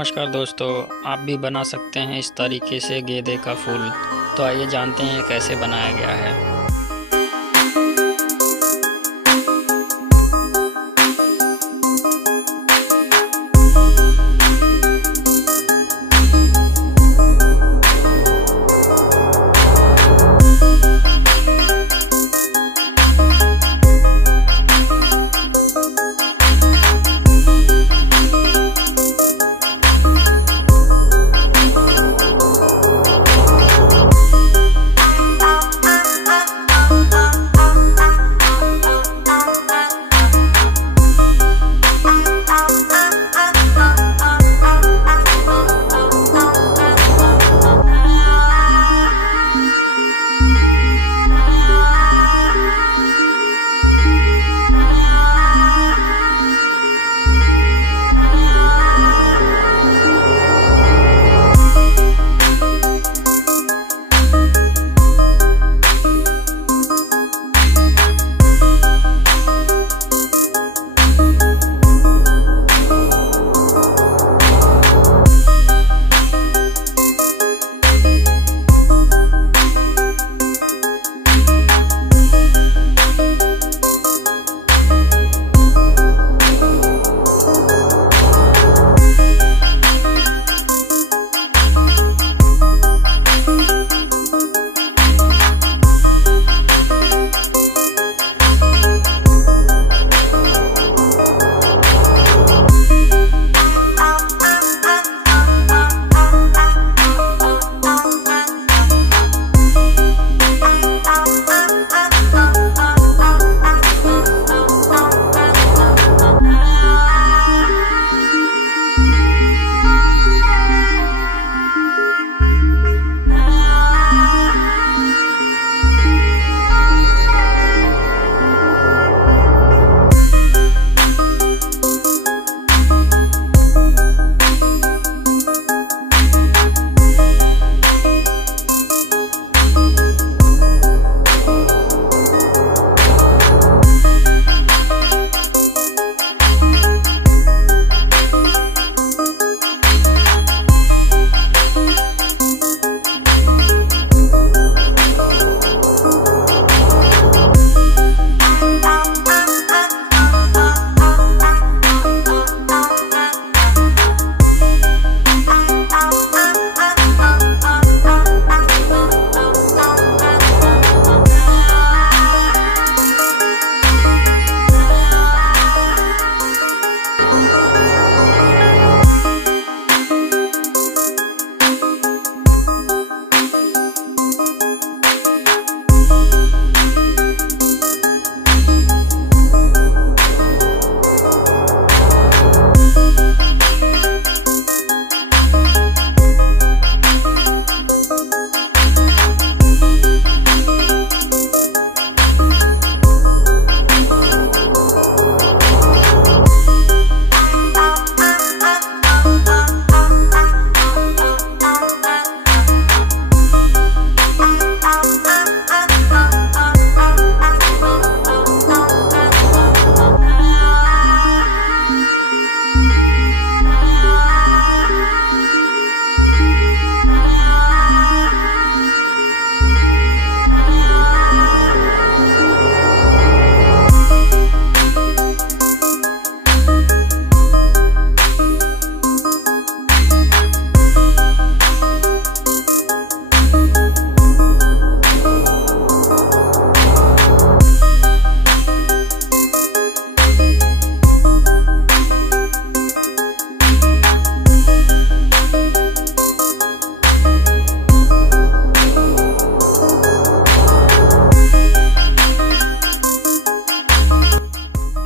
नमस्कार दोस्तों, आप भी बना सकते हैं इस तरीके से गेंदे का फूल। तो आइए जानते हैं कैसे बनाया गया है।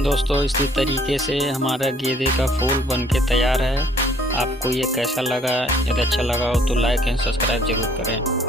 दोस्तों इसी तरीके से हमारा गेंदे का फूल बनके तैयार है। आपको ये कैसा लगा? यदि अच्छा लगा हो तो लाइक एंड सब्सक्राइब जरूर करें।